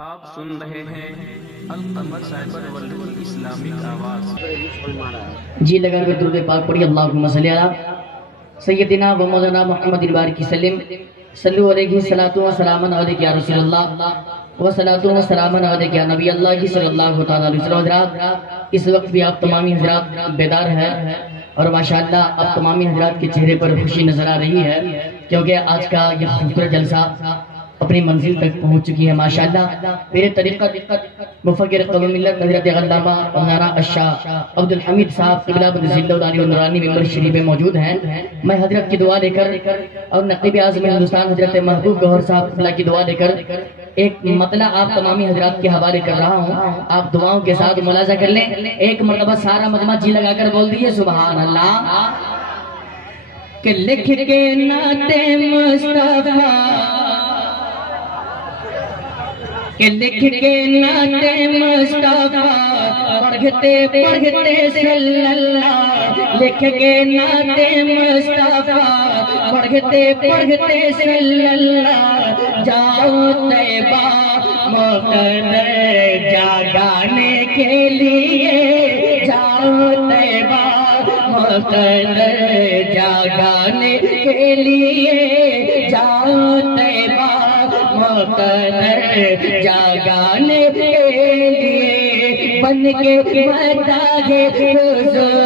آپ سن رہے ہیں القمر سائبر ورلڈ کی اسلامک آواز۔ جی لگا کر درود پاک پڑھی، اللہم صلی علی سیدنا و مولانا محمد البارک وسلم، صلو علیہ الصلوۃ والسلام علیک یا رسول اللہ و صلاۃ و سلام علیک یا نبی اللہ صلی اللہ تعالی علیہ وسلم۔ حضرات اس وقت بھی آپ تمامی حضرات بیدار ہیں اور ماشاءاللہ اب تمامی حضرات کے چہرے پر خوشی نظر آ رہی ہے، کیونکہ آج کا یہ خوبصورت جلسہ اپنی منزل تک پہنچ چکی ہے ماشاءاللہ۔ میرے طریقہ مفکر قوم ملت حضرت علامہ مولانا الشاہ عبد الحمید صاحب قبلہ بنزل اللہ علیہ نورانی ممبر شریف میں موجود ہیں۔ میں حضرت کی دعا لے کر اور نقیب اعظم ہندوستان حضرت محبوب گوہر صاحب قبلہ کی دعا لے کر ایک مطلع آپ تمامی حضرات کے حوالے کر رہا ہوں، آپ دعاؤں کے ساتھ ملاحظہ کر لیں۔ ایک مرتبہ سارا مجمع جی لگا کر بول دیئے سبحان اللہ۔ کہ لکھ کے نعت مصطفیٰ، کہ لکھ کے نعت مصطفیٰ، پڑھتے پڑھتے صلی اللہ، لکھ کے نعت مصطفیٰ، پڑھتے پڑھتے صلی اللہ، جاؤ طیبہ مقدر جاگانے کے لیے، جاؤ طیبہ مقدر جاگانے کے لیے، جاؤ طیبہ مقدر جاگانے کے لیے، بن کے مداح حضور،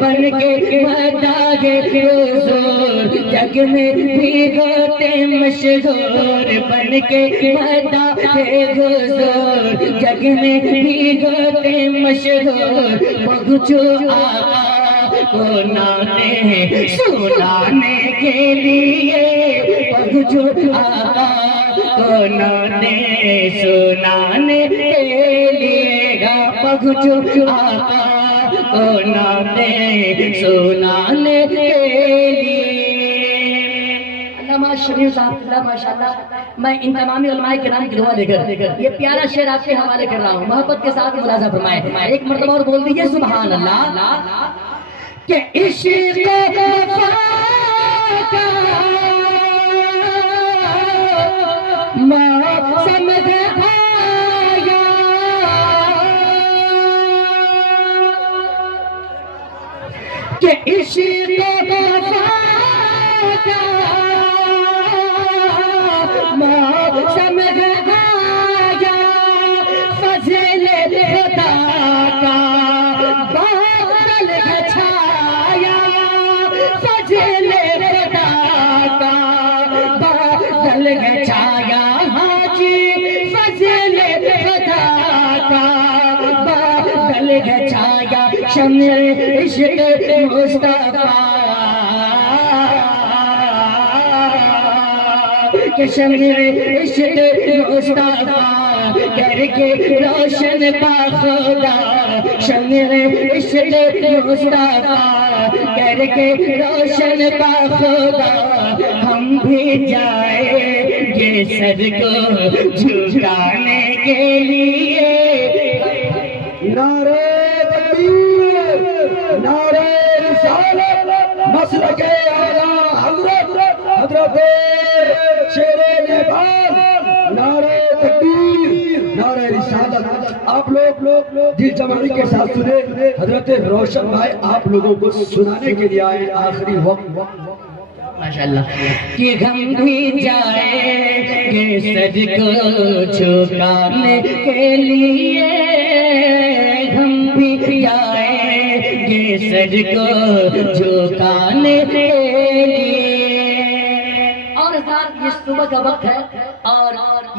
بن کے مداح حضور، جگ میں بھی ہوتے مشہور، بن کے مداح حضور، جگ میں بھی ہوتے مشہور، پہنچو آقا کو نعتیں سنانے کے لیے، پہنچو آقا کو نعتیں سنانے کے لیے، پہنچو آقا کو نعتیں سنانے کے لیے۔ علامہ شریف صاحب ماشاءاللہ، میں ان تمامی علماء کرام کی دعا لے کر یہ پیارا شعر آپ کے حوالے کر رہا ہوں، محبت کے ساتھ ملاحظہ فرمائیں۔ ایک مرتبہ اور بول دیجئے سبحان اللہ۔ کہ عشق وفا کا موسم آیا، کہ عشق وفا کا موسم آیا، فضل خدا کا بادل چھایا، فضل خدا کا بادل چھایا، حاجی فضل خدا کا بادل چھایا، شمع عشق مصطفیٰ، کہ شمع عشق مصطفیٰ کر کے روشن پا خدا، شمع عشق مصطفیٰ کر کے روشن پا خدا، ہم بھی جائیں گے سر کو جھکانے کے لیے، نعرہ تکبیر، نعرہ رسالت، مسلک اعلیٰ حضرت شیر نیپال، نعرہ تکبیر، نعرہ رسالت۔ آپ لوگ دل جمعی کے ساتھ سنیں، حضرت روشن بھائی آپ لوگوں کو سنانے کے لیے آئے آخری وقت ماشاءاللہ۔ کہ ہم بھی جائیں گے سر کو جھکانے کے لیے، ہم بھی جائیں گے سر کو جھکانے کے لیے۔ اور ساتھ یہ صبح کا وقت ہے اور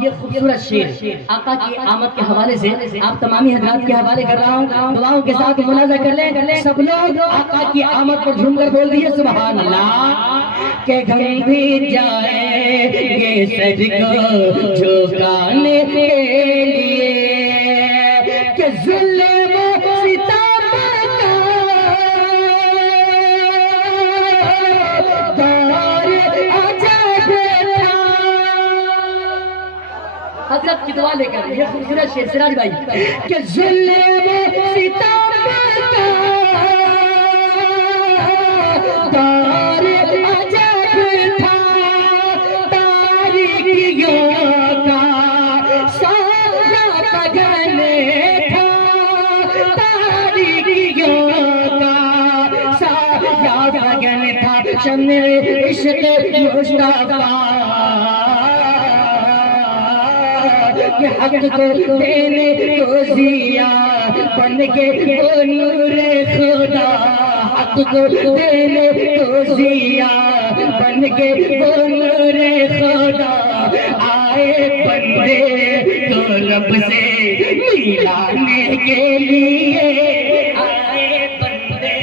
یہ خوبصورت شعر آقا کی آمد کے حوالے سے آپ تمامی حضرات کے حوالے کر رہا ہوں، دعاؤں کے ساتھ ملاحظہ کر لیں۔ سب لوگ آقا کی آمد پر جھوم کر بول دیئے سبحان اللہ۔ کہ ہم بھی جائیں گے سر کو جھکانے کے لیے، کہ ظلم و ستم کا دور عجب تھا۔ حضرت کی دعا لے کر یہ خوبصورت شعر سراج بھائی، کہ ظلم و ستم کا دور عجب شمع عشق مصطفیٰ کہ حق کو دینے کو ضیا بن کے وہ نور خدا حق کو دینے کو ضیا بن کے وہ نور خدا آئے بندے تو رب سے ملانے کے لیے آئے بندے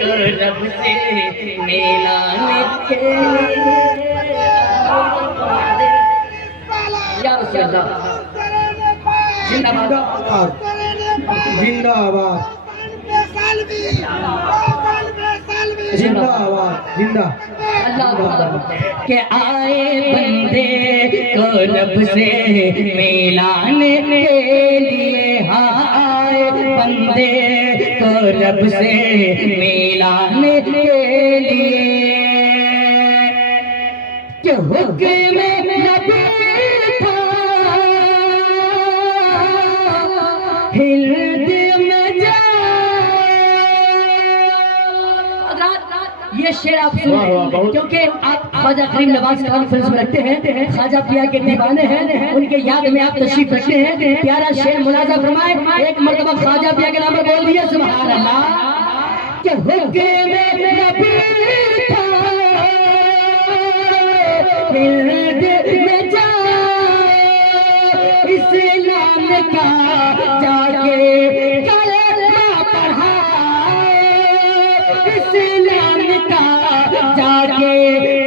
تو رب سے ملانے کے لیے یا رسول اللہ زندہ باد زندہ آباد زندہ آباد زندہ اللہ کہ آئے بندے کو رب سے ملانے کے لیے آئے بندے کو رب سے ملانے کے لیے کہ حکم نبی تھا ہلد میں جا یہ شعر آپ سنیں کیونکہ آپ خواجہ کریم نواز کانفرنس میں رکھتے ہیں خواجہ پیا کے دیوانے ہیں ان کے یاد میں آپ تشریف رکھتے ہیں پیارا شعر ملاحظہ فرمائے ایک مرتبہ خواجہ پیا کے نام پر بول دیا سبحان اللہ کہ حکم نبی تھا ہلد میں جا اسلام کا جا کے کلمہ پڑھا اسلام کا جا کے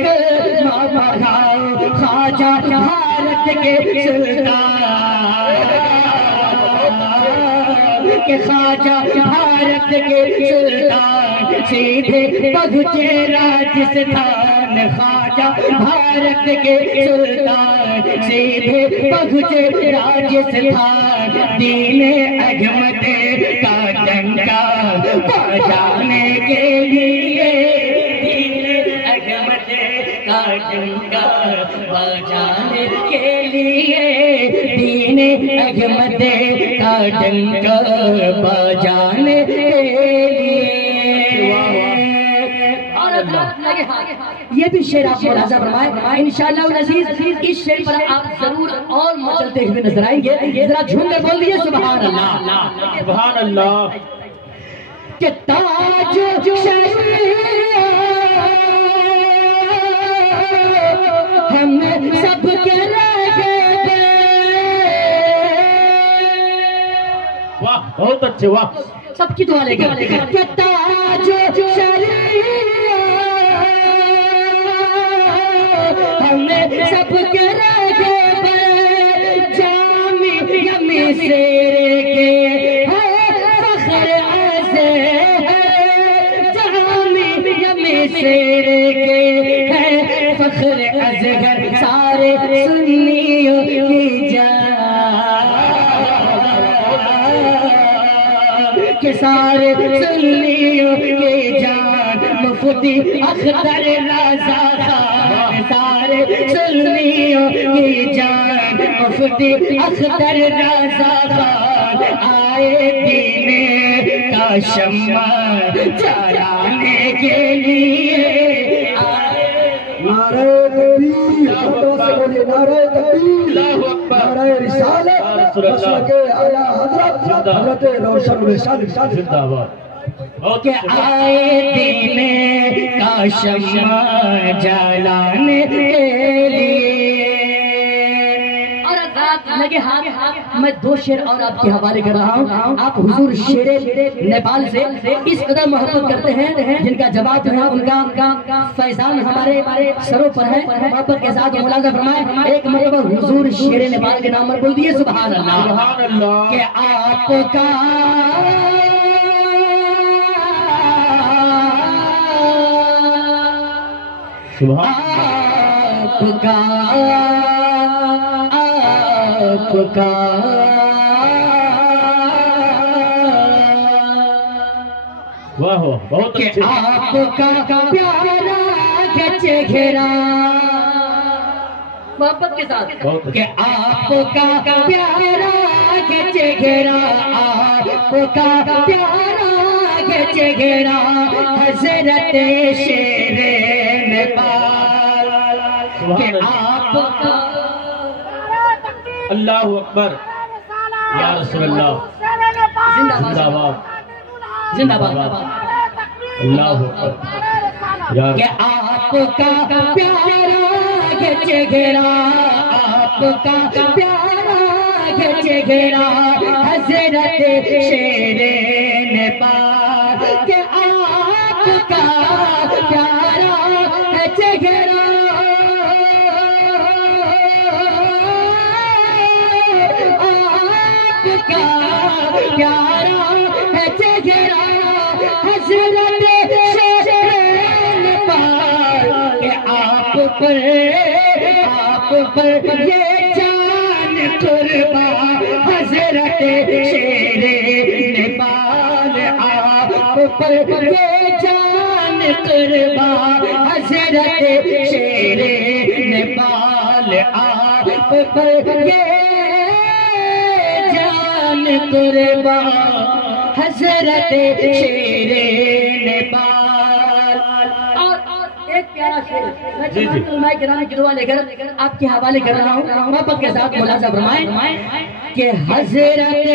کلمہ پڑھا خواجہ بھارت کے سلطان کہ خواجہ بھارت کے سلطان سیدھے پہنچے راجستھان خواجہ بھارت کے سلطان سیدھے پہنچے راجستھان دین احمد کا ڈنکا بجانے کے لیے دین احمد کا ڈنکا بجانے کے لیے دین احمد کا ڈنکا بجانے کے لیے یہ بھی شعر آپ ملاحظہ فرمائے انشاءاللہ العزیز اس شعر پر آپ ضرور اور مچلتے ہوئے نظر آئیں گے ذرا جھوم کر بول دیجیے سبحان اللہ سبحان اللہ کہ تاج شریعت ہم سب کے لگے واہ بہت اچھے واہ سب کی دعا لے کر کہ تاج شریعت ہم سب کے لگے جامی یمی سیرے کے ہے فخر ایسے ہے جامی یمی سیرے کے ہے فخر ازغر سارے سنیوں کی جان کہ سارے سنیوں کی جان مفتی اختر رضا خان سارے سنیوں کی جان مفتی اختر رضا خان آئے دین کا شمع جلانے کے لیے آئے نعرہ تکبیر نعرہ تکبیر نعرہ رسالت مسلک اعلی حضرت حضرت روشن رسالت زندہ باد کہ آئے دین کا شمع جلانے کے لیے اور رات لگے ہاتھ میں دو شعر اور آپ کے حوالے کر رہا ہوں آپ حضور شیر نیپال سے اس قدر محبت کرتے ہیں جن کا جواب ہے ان کا فیضان ہمارے سروں پر ہے محبت کے ساتھ ملاحظہ فرمائے ایک مرتبہ حضور شیر نیپال کے نام پر بول دیے سبحان اللہ سبحان اللہ کہ آپ کا آپ کا واہ بہت کہ اچھے آپ کا پیارا چہرہ محبت کے ساتھ بہت کہ آپ کا پیارا چہرہ آپ کا پیارا کے چہرہ حضرت شیر نپال کہ آپ کا اللہ اکبر یا رسول اللہ زندہ باد زندہ باد اللہ اکبر یا کہ آپ کا پیارا کے چہرہ آپ کا پیارا کے چہرہ حضرت شیر نپال کہ آپ کا پیارا ہے چہرہ آپ کا پیارا ہے چہرہ حضرت شیر نپال کہ آپ پر یہ جان قربان حضرت شیر نپال آپ پر یہ جان قربان حضرت شیر نپال آپ پر یہ جان قربان حضرت شیر نپال ایک پیارا شعر میں تمام علماء کرام کی دعا لے کر آپ کے حوالے کر رہا ہوں محبت کے ساتھ ملاحظہ فرمائیں کہ حضرت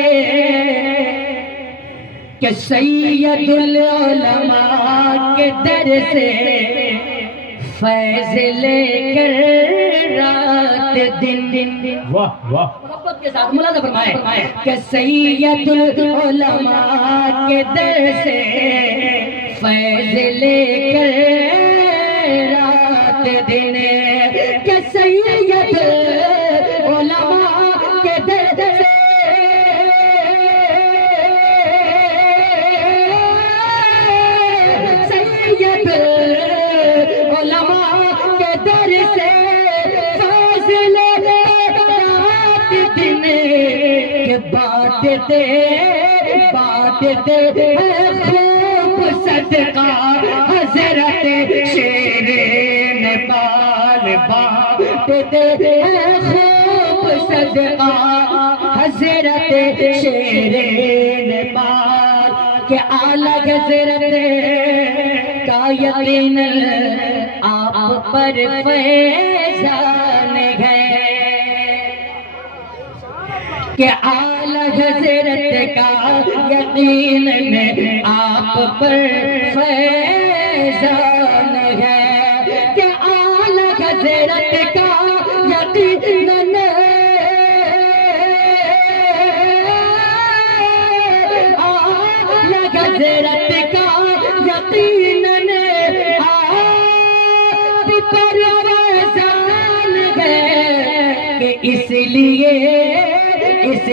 کہ سید العلماء کے در سے فیض لے کر رات دن واہ واہ محبت کے ساتھ ملاحظہ فرمائیں کہ سید العلماء کے در سے فیض لے کر رات دن کہ سید علماء کے در سے سید علماء کے در سے فیض لے کر رات دن کہ باتیں خوب صدقہ حضرت شیر نپال باتیں خوب صدقہ حضرت شیر نپال کہ اعلیٰ حضرت کا یقین آپ پر فیضان ہے کہ اعلیٰ حضرت کا یقین آپ پر فیضان ہے کہ اعلیٰ حضرت کا یقین اعلیٰ حضرت کا یقین آپ پر فیضان ہے کہ اس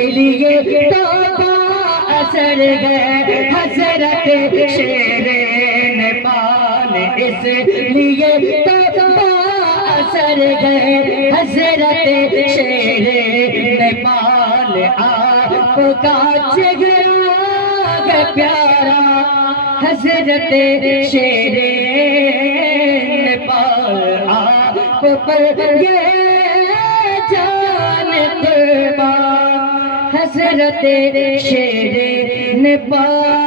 لیے تو اثر ہے حضرت شیر نپال اس لیے تو اثر ہے حضرت شیر نپال آپ کا چہرہ پیارا حضرت شیر نپال آپ پر یہ جان قربان حضرت شیر نپال